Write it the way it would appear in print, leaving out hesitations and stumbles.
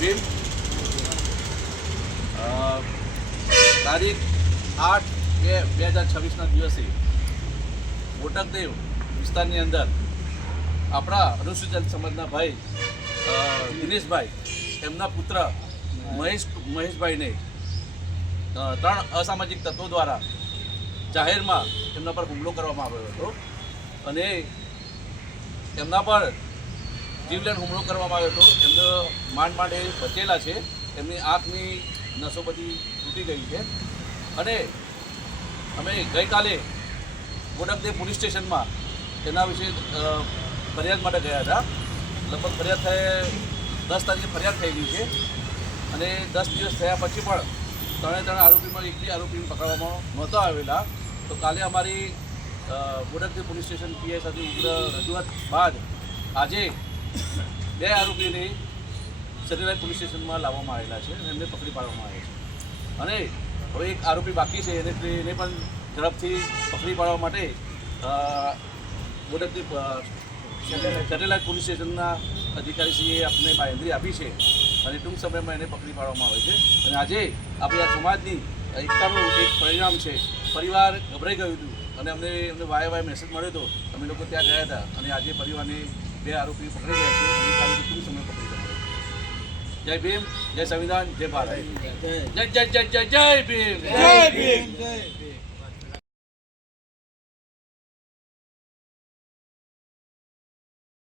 ભીમ. તારીખ 8/2/2026ના દિવસે બોટકદેવ વિસ્તારની અંદર આપણા અનુસૂચિત સમાજના ભાઈ દિનેશભાઈ એમના પુત્ર મહેશભાઈને 3 અસામાજિક તત્વો દ્વારા જાહેરમાં એમના પર હુમલો કરવામાં આવ્યો હતો અને એમના પર જીવલેણ હુમલો કરવામાં આવ્યો હતો. એમનો માંડ એ બચેલા છે. એમની આંખની નસો બધી તૂટી ગઈ છે અને અમે ગઈકાલે બોટકદેવ પોલીસ સ્ટેશનમાં એના વિશે ફરિયાદ માટે ગયા હતા. લગભગ ફરિયાદ થાય 10 તારીખે ફરિયાદ થયેલી છે અને 10 દિવસ થયા પછી પણ 3 આરોપીમાં 1 આરોપીને પકડવામાં નહોતા આવેલા. તો કાલે અમારી બોટકદેવ પોલીસ સ્ટેશન પીઆઈ સાથે ઉગ્ર રજૂઆત બાદ આજે 2 આરોપીને સરેરાજ પોલીસ સ્ટેશનમાં લાવવામાં આવેલા છે અને એમને પકડી પાડવામાં આવ્યા છે અને હવે 1 આરોપી બાકી છે એને પણ ઝડપથી પકડી પાડવા માટે બોટકદેવ સરેરાજ પોલીસ સ્ટેશનના અધિકારીશ્રીએ આપણે બાંહેધરી આપી છે અને ટૂંક સમયમાં એને પકડી પાડવામાં આવે છે. અને આજે આપણી આ સમાજની એકતાનું એક પરિણામ છે. પરિવાર ગભરાઈ ગયું હતું અને અમને વાય મેસેજ મળ્યો હતો. અમે લોકો ત્યાં ગયા હતા અને આજે પરિવારને 2 આરોપી પકડી ગયા છે અને કાલે ટૂંક સમય પકડી જશે. જય ભીમ, જય સંવિધાન, જય ભારત. જય જય જય જય જય ભીમ, જય ભીમ, જય ભીમ.